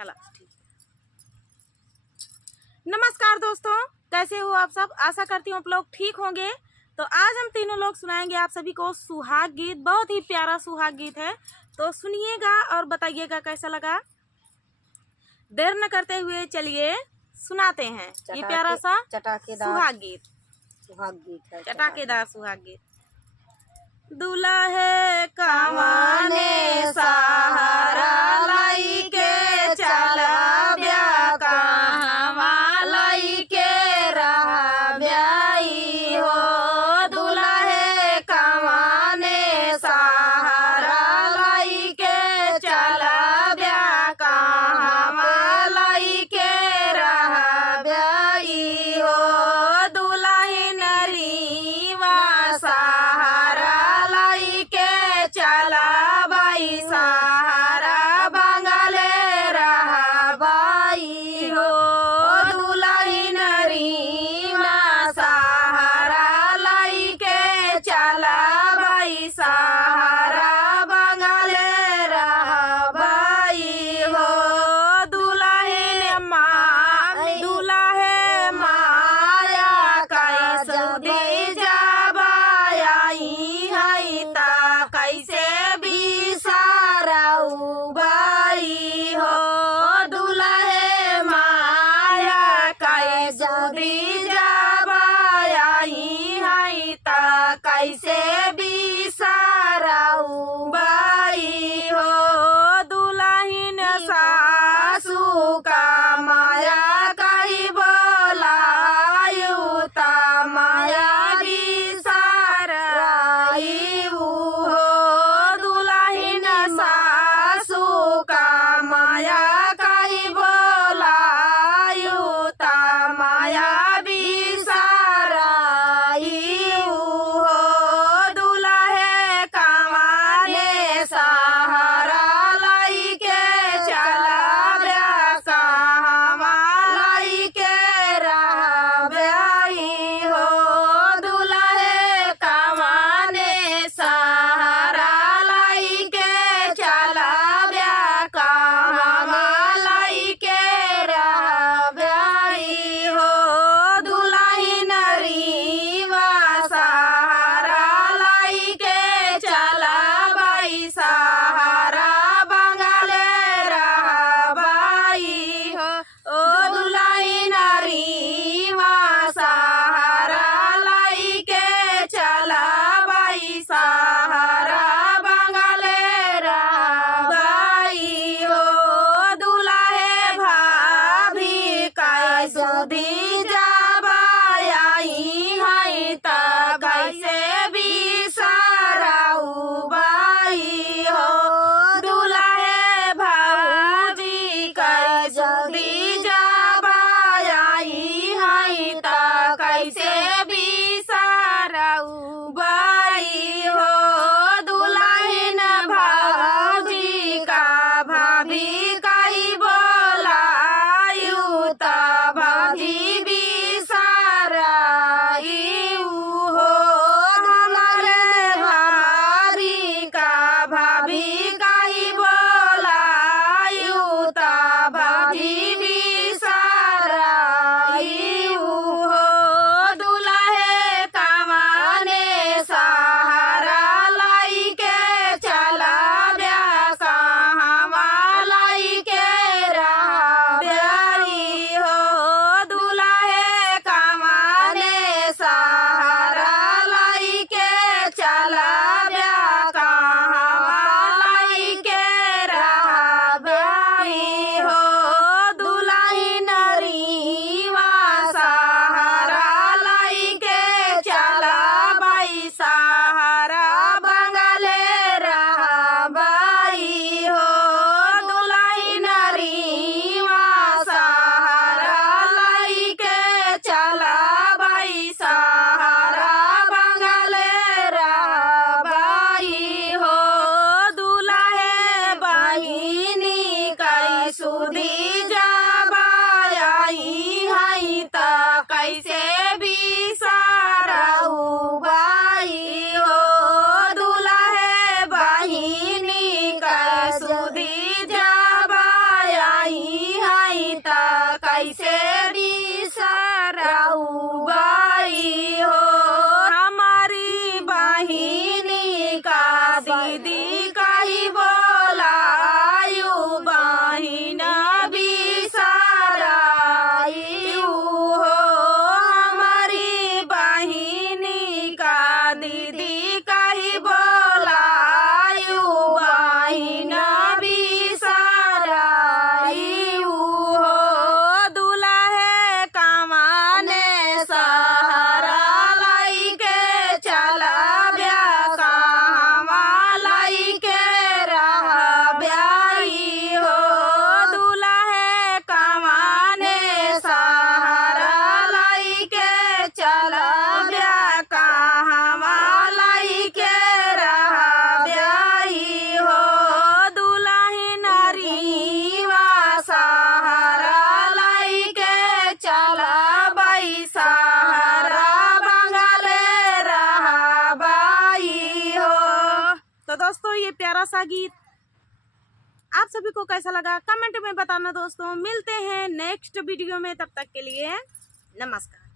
चला ठीक। नमस्कार दोस्तों, कैसे हो आप सब। आशा करती हूँ आप लोग ठीक होंगे। तो आज हम तीनों लोग सुनाएंगे आप सभी को सुहाग गीत। बहुत ही प्यारा सुहाग गीत है, तो सुनिएगा और बताइएगा कैसा लगा। देर न करते हुए चलिए सुनाते हैं ये प्यारा सा सुहाग गीत। है चटाकेदार सुहाग गीत। दुल्हे कवाने सहारा लाई के चला ब्या कहवा लाई के रहा ब्याई हो। दुल्हे कवाने सहारा लाई के चला ब्या कहवा लाई के रहा ब्याई हो। दुल्हन रीवा सहारा लाई के चला बाई सहारा बंगले रहा बाई हो। दुल्हन रीवा सहारा लाई के चला बाई सहारा बंगले रहा बाई हो। दुल्हन दुल्हे माया कैसे दी जाबाई है ता कैसे भी सारा उबाई हो। दुल्हे माया कैसे दी जाबाई है ता कैसे भी सारा उबाई हो। दुल्हन सासू का माया कही बोलायु ता माया भी साराई हो। दुल्हन सासू का माया कही बोलायु ता माया भी साराई हो। दुल्हे कवाने सहारा लाई के चला ब्या कहवा लाई के रहा ब्याई हो। दुल्हे कवाने सहारा लाई के चला ब्या कहवा लाई के रहा ब्याई हो। दुल्हन रीवा सहारा लाई के चला बाई सहारा बंगले रहा बाई हो। ओ दुल्हन रीवा सहारा लाई के चला बाई सहारा बंगले रहा बाई हो। दुल्हे भाभी कैसे दी जाबाई है ता कैसे भी सारा उबाई हो। दुल्हे भाभी कैसे दी जाबाई है ता कैसे भी सारा उबाई हो। दुल्हन भाभी का भाभी कही बोलायु ता भाभी भी साराई हो। हमारे भाभी का भाभी कही बोलायु ता भाभी भी साराई हो। दुल्हे कवाने सहारा लाई के चला ब्या कहवा लाई के रहा ब्याई हो। दुल्हे कवाने सहारा लाई के चला ब्या कहवा लाई के रहा ब्याई हो। दुल्हन रीवा सहारा लाई के चला बाई सहारा बंगले रहा बाई हो। दुल्हन रीवा सहारा लाई के चला बाई सहारा बंगले रहा बाई हो। दुल्हे बहिनी कैसु दी जाबाई है ता कैसे भी सारा उबाई हो। दुल्हे बहिनी कैसु दी जाबाई दोस्तों ये प्यारा सा गीत आप सभी को कैसा लगा कमेंट में बताना दोस्तों। मिलते हैं नेक्स्ट वीडियो में, तब तक के लिए नमस्कार।